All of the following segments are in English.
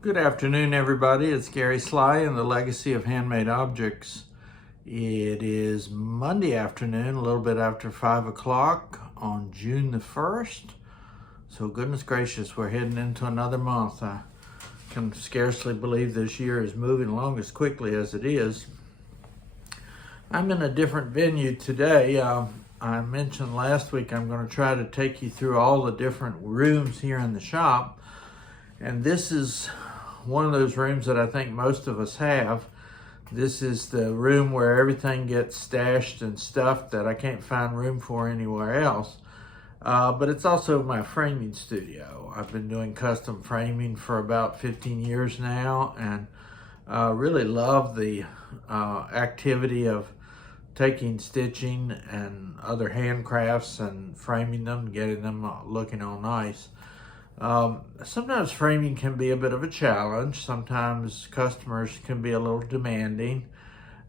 Good afternoon, everybody. It's Gary Sly and the Legacy of Handmade Objects. It is Monday afternoon, a little bit after 5 o'clock on June the 1st. So goodness gracious, we're heading into another month. I can scarcely believe this year is moving along as quickly as it is. I'm in a different venue today. I mentioned last week I'm going to try to take you through all the different rooms here in the shop. And this is one of those rooms that I think most of us have. This is the room where everything gets stashed and stuffed that I can't find room for anywhere else. But it's also my framing studio. I've been doing custom framing for about 15 years now, and really love the activity of taking stitching and other handcrafts and framing them, getting them looking all nice. Sometimes framing can be a bit of a challenge. Sometimes customers can be a little demanding,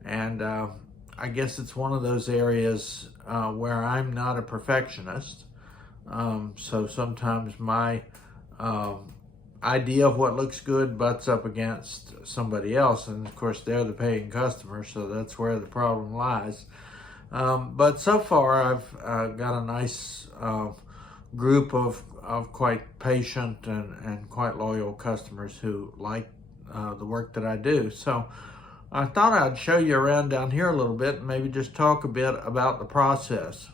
and I guess it's one of those areas where I'm not a perfectionist. So sometimes my idea of what looks good butts up against somebody else, and of course they're the paying customer, so that's where the problem lies. But so far I've got a nice group of quite patient and quite loyal customers who like the work that I do. So I thought I'd show you around down here a little bit and maybe just talk a bit about the process.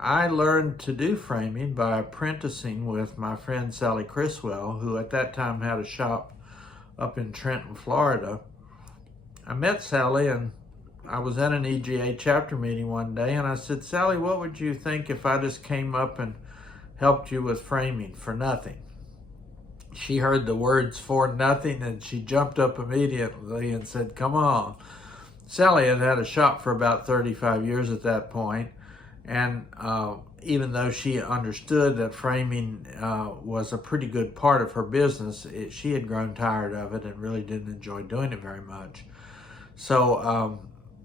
I learned to do framing by apprenticing with my friend Sally Criswell, who at that time had a shop up in Trenton, Florida. I met Sally and I was at an EGA chapter meeting one day, and I said, "Sally, what would you think if I just came up and helped you with framing for nothing?" She heard the words "for nothing" and she jumped up immediately and said, "Come on." Sally had had a shop for about 35 years at that point, and even though she understood that framing was a pretty good part of her business, she had grown tired of it and really didn't enjoy doing it very much. So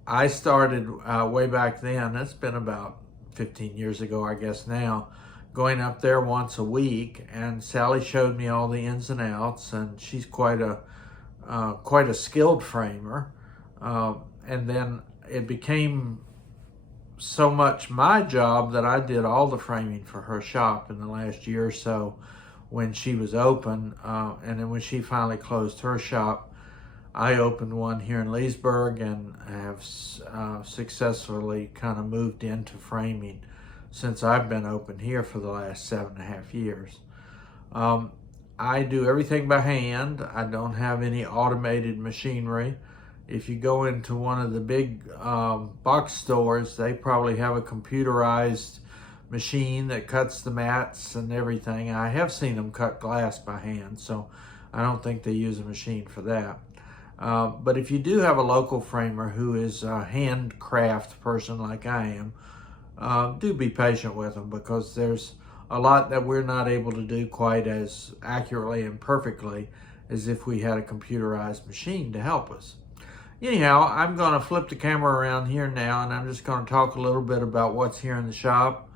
I started way back then. It's been about 15 years ago, I guess now, going up there once a week, and Sally showed me all the ins and outs, and she's quite a skilled framer. And then it became so much my job that I did all the framing for her shop in the last year or so when she was open, and then when she finally closed her shop, I opened one here in Leesburg and have successfully kind of moved into framing since I've been open here for the last 7.5 years. I do everything by hand. I don't have any automated machinery. If you go into one of the big box stores, they probably have a computerized machine that cuts the mats and everything. I have seen them cut glass by hand, so I don't think they use a machine for that. But if you do have a local framer who is a handcraft person like I am, do be patient with them, because there's a lot that we're not able to do quite as accurately and perfectly as if we had a computerized machine to help us. Anyhow, I'm going to flip the camera around here now, and I'm just going to talk a little bit about what's here in the shop.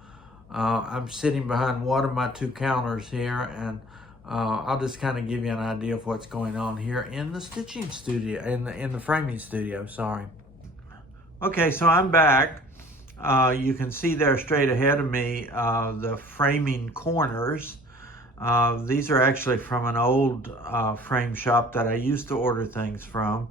I'm sitting behind one of my two counters here, and I'll just kind of give you an idea of what's going on here in the stitching studio, in the framing studio, sorry. Okay, so I'm back. You can see there straight ahead of me the framing corners. These are actually from an old frame shop that I used to order things from.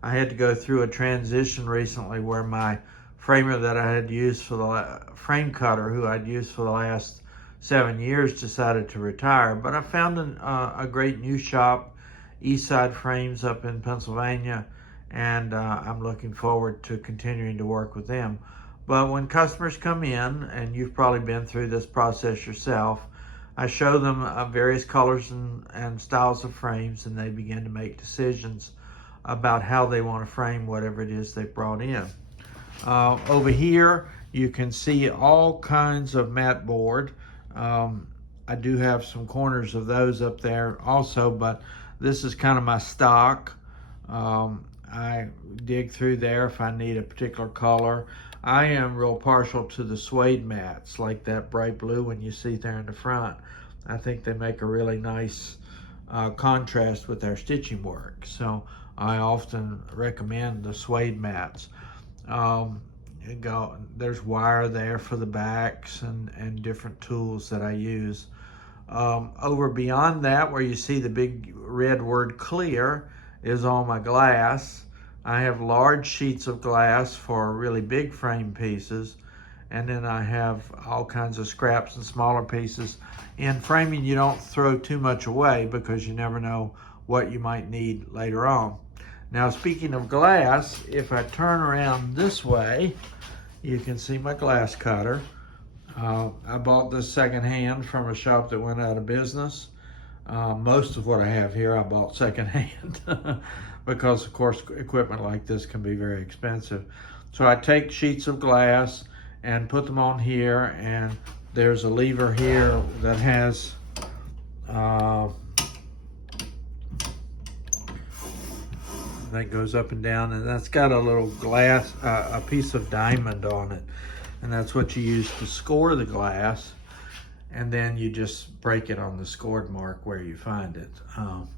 I had to go through a transition recently where my framer that I had used for the frame cutter, who I'd used for the last 7 years, decided to retire. But I found a great new shop, Eastside Frames, up in Pennsylvania, and I'm looking forward to continuing to work with them. But when customers come in, and you've probably been through this process yourself, I show them various colors and styles of frames, and they begin to make decisions about how they want to frame whatever it is they brought in. Over here, you can see all kinds of mat board. I do have some corners of those up there also, but this is kind of my stock. I dig through there if I need a particular color. I am real partial to the suede mats, like that bright blue one you see there in the front. I think they make a really nice contrast with our stitching work. So I often recommend the suede mats. There's wire there for the backs and different tools that I use. Over beyond that, where you see the big red word clear, is all my glass. I have large sheets of glass for really big frame pieces, and then I have all kinds of scraps and smaller pieces. In framing, you don't throw too much away because you never know what you might need later on. Now, speaking of glass, if I turn around this way, you can see my glass cutter. I bought this secondhand from a shop that went out of business. Most of what I have here I bought secondhand because, of course, equipment like this can be very expensive. So I take sheets of glass and put them on here, and there's a lever here that has that goes up and down, and that's got a little glass, a piece of diamond on it, and that's what you use to score the glass, and then you just break it on the scored mark where you find it. Well,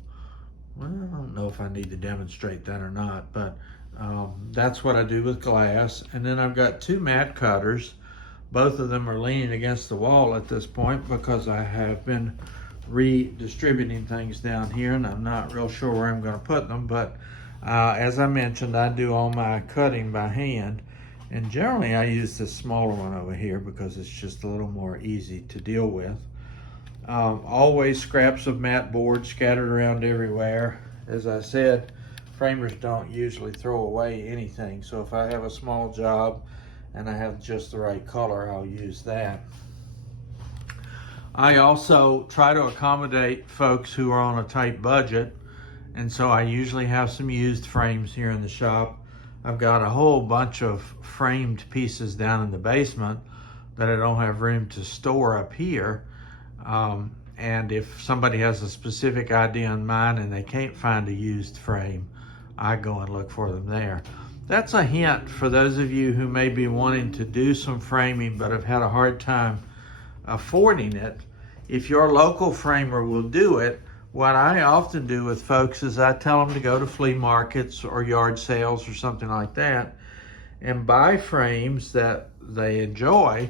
I don't know if I need to demonstrate that or not, but that's what I do with glass. And then I've got two mat cutters. Both of them are leaning against the wall at this point because I have been redistributing things down here, and I'm not real sure where I'm going to put them, but as I mentioned, I do all my cutting by hand, and generally I use this smaller one over here because it's just a little more easy to deal with. Always scraps of mat board scattered around everywhere. As I said, framers don't usually throw away anything, so if I have a small job and I have just the right color, I'll use that. I also try to accommodate folks who are on a tight budget, and so I usually have some used frames here in the shop. I've got a whole bunch of framed pieces down in the basement that I don't have room to store up here. And if somebody has a specific idea in mind and they can't find a used frame, I go and look for them there. That's a hint for those of you who may be wanting to do some framing but have had a hard time affording it. If your local framer will do it, what I often do with folks is I tell them to go to flea markets or yard sales or something like that and buy frames that they enjoy,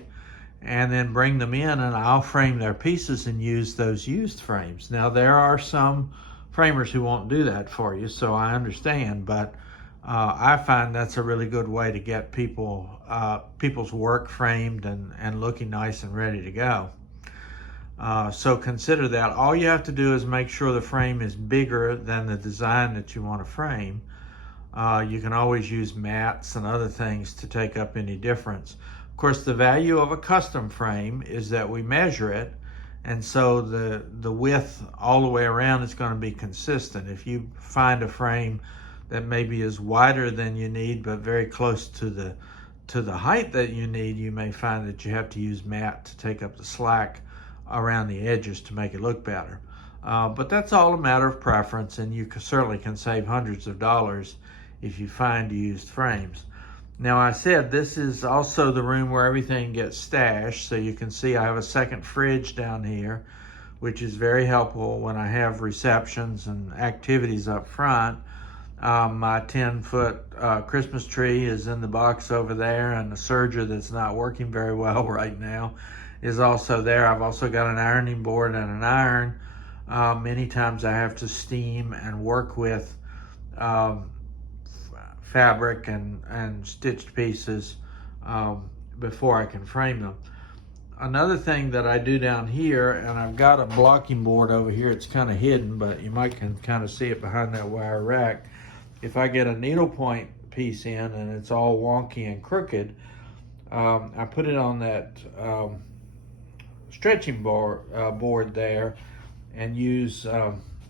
and then bring them in, and I'll frame their pieces and use those used frames. Now, there are some framers who won't do that for you, so I understand, but I find that's a really good way to get people's work framed and looking nice and ready to go. So consider that. All you have to do is make sure the frame is bigger than the design that you want to frame. You can always use mats and other things to take up any difference. Of course, the value of a custom frame is that we measure it, and so the width all the way around is going to be consistent. If you find a frame that maybe is wider than you need but very close to the height that you need, you may find that you have to use mat to take up the slack around the edges to make it look better. But that's all a matter of preference, and you certainly can save hundreds of dollars if you find used frames. Now, I said this is also the room where everything gets stashed, so you can see I have a second fridge down here, which is very helpful when I have receptions and activities up front. My 10-foot Christmas tree is in the box over there, and the serger that's not working very well right now is also there. I've also got an ironing board and an iron. Many times I have to steam and work with fabric and stitched pieces before I can frame them. Another thing that I do down here, and I've got a blocking board over here, it's kind of hidden, but you might can kind of see it behind that wire rack. If I get a needlepoint piece in and it's all wonky and crooked, I put it on that stretching board there and use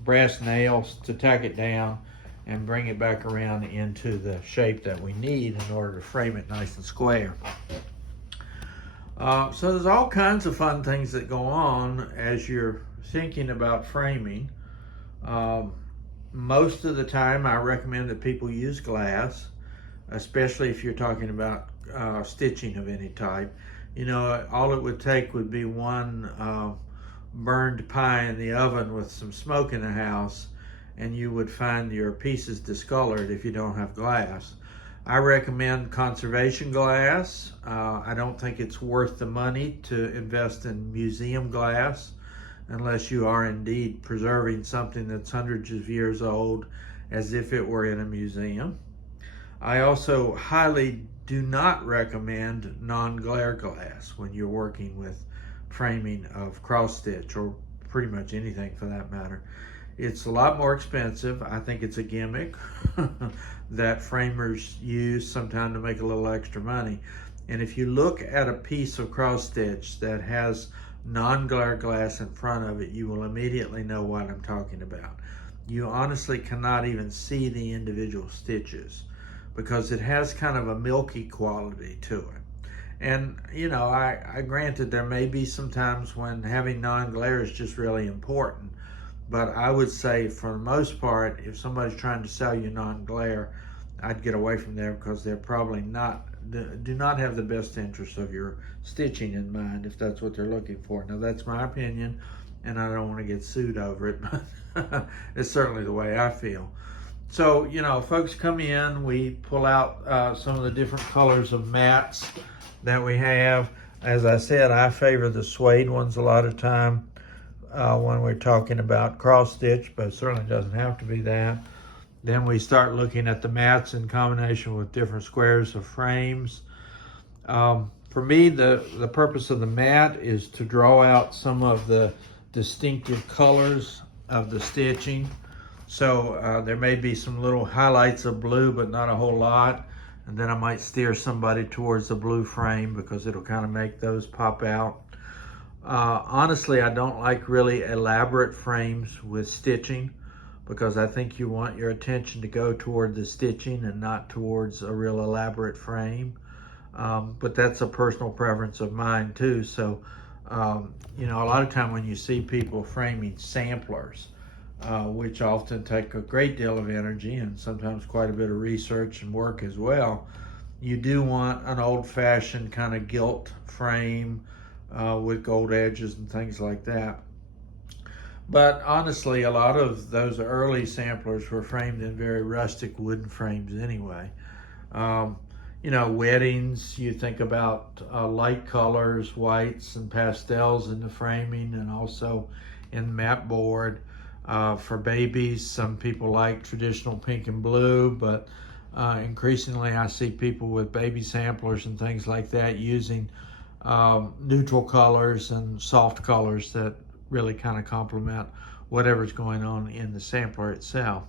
brass nails to tack it down and bring it back around into the shape that we need in order to frame it nice and square. So there's all kinds of fun things that go on as you're thinking about framing. Most of the time I recommend that people use glass, especially if you're talking about stitching of any type. You know, all it would take would be one burned pie in the oven with some smoke in the house, and you would find your pieces discolored if you don't have glass. I recommend conservation glass. I don't think it's worth the money to invest in museum glass unless you are indeed preserving something that's hundreds of years old as if it were in a museum. I also highly do not recommend non-glare glass when you're working with framing of cross stitch, or pretty much anything for that matter. It's a lot more expensive. I think it's a gimmick that framers use sometimes to make a little extra money. And if you look at a piece of cross stitch that has non-glare glass in front of it, you will immediately know what I'm talking about. You honestly cannot even see the individual stitches because it has kind of a milky quality to it. And you know, I granted there may be some times when having non-glare is just really important, but I would say for the most part, if somebody's trying to sell you non-glare, I'd get away from there because they're probably do not have the best interest of your stitching in mind if that's what they're looking for. Now that's my opinion, and I don't want to get sued over it, but it's certainly the way I feel. So, you know, folks come in, we pull out some of the different colors of mats that we have. As I said, I favor the suede ones a lot of time when we're talking about cross stitch, but it certainly doesn't have to be that. Then we start looking at the mats in combination with different squares of frames. For me, the purpose of the mat is to draw out some of the distinctive colors of the stitching. So there may be some little highlights of blue, but not a whole lot. And then I might steer somebody towards the blue frame because it'll kind of make those pop out. Honestly, I don't like really elaborate frames with stitching because I think you want your attention to go toward the stitching and not towards a real elaborate frame. But that's a personal preference of mine too. So, you know, a lot of time when you see people framing samplers, which often take a great deal of energy and sometimes quite a bit of research and work as well, you do want an old-fashioned kind of gilt frame with gold edges and things like that. But honestly, a lot of those early samplers were framed in very rustic wooden frames anyway. You know, weddings, you think about light colors, whites and pastels in the framing and also in mat board. For babies, some people like traditional pink and blue, but increasingly I see people with baby samplers and things like that using neutral colors and soft colors that really kind of complement whatever's going on in the sampler itself.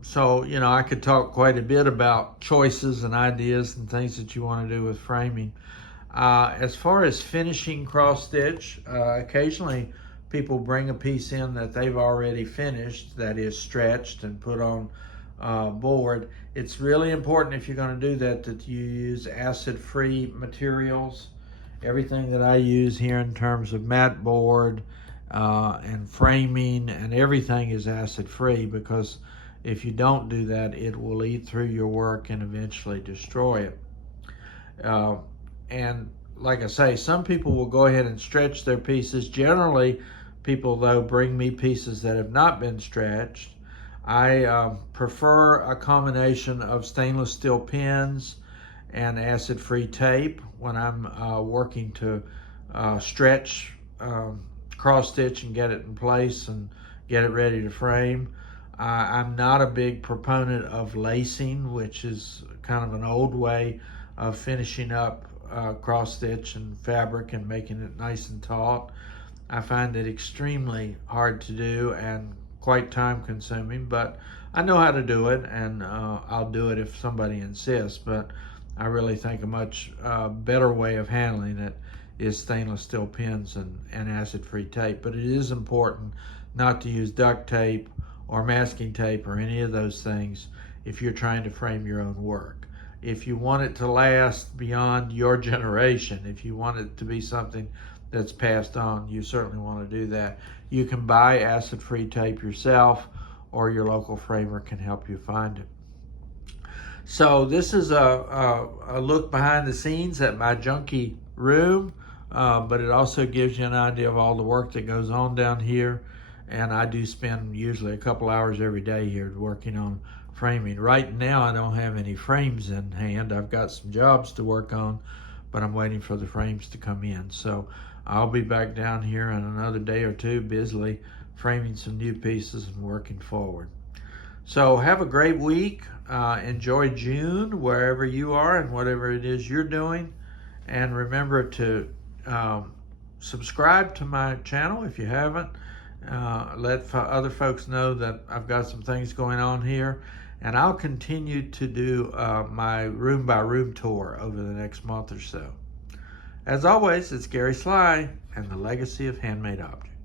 So, you know, I could talk quite a bit about choices and ideas and things that you want to do with framing. As far as finishing cross stitch, occasionally people bring a piece in that they've already finished, that is stretched and put on board. It's really important if you're going to do that you use acid-free materials. Everything that I use here in terms of mat board and framing and everything is acid-free, because if you don't do that, it will eat through your work and eventually destroy it. And like I say, some people will go ahead and stretch their pieces. Generally, people, though, bring me pieces that have not been stretched. I prefer a combination of stainless steel pins and acid-free tape when I'm working to stretch cross stitch and get it in place and get it ready to frame. I'm not a big proponent of lacing, which is kind of an old way of finishing up cross stitch and fabric and making it nice and taut. I find it extremely hard to do and quite time consuming, but I know how to do it, and I'll do it if somebody insists. But I really think a much better way of handling it is stainless steel pins and acid-free tape. But it is important not to use duct tape or masking tape or any of those things if you're trying to frame your own work. If you want it to last beyond your generation, if you want it to be something that's passed on, you certainly want to do that. You can buy acid-free tape yourself, or your local framer can help you find it. So this is a look behind the scenes at my junky room. but it also gives you an idea of all the work that goes on down here. And I do spend usually a couple hours every day here working on framing. Right now I don't have any frames in hand. I've got some jobs to work on, but I'm waiting for the frames to come in. So I'll be back down here in another day or two busily framing some new pieces and working forward. So have a great week. Enjoy June wherever you are and whatever it is you're doing. And remember to subscribe to my channel if you haven't. Let other folks know that I've got some things going on here. And I'll continue to do my room by room tour over the next month or so. As always, it's Gary Sly and the Legacy of Handmade Objects.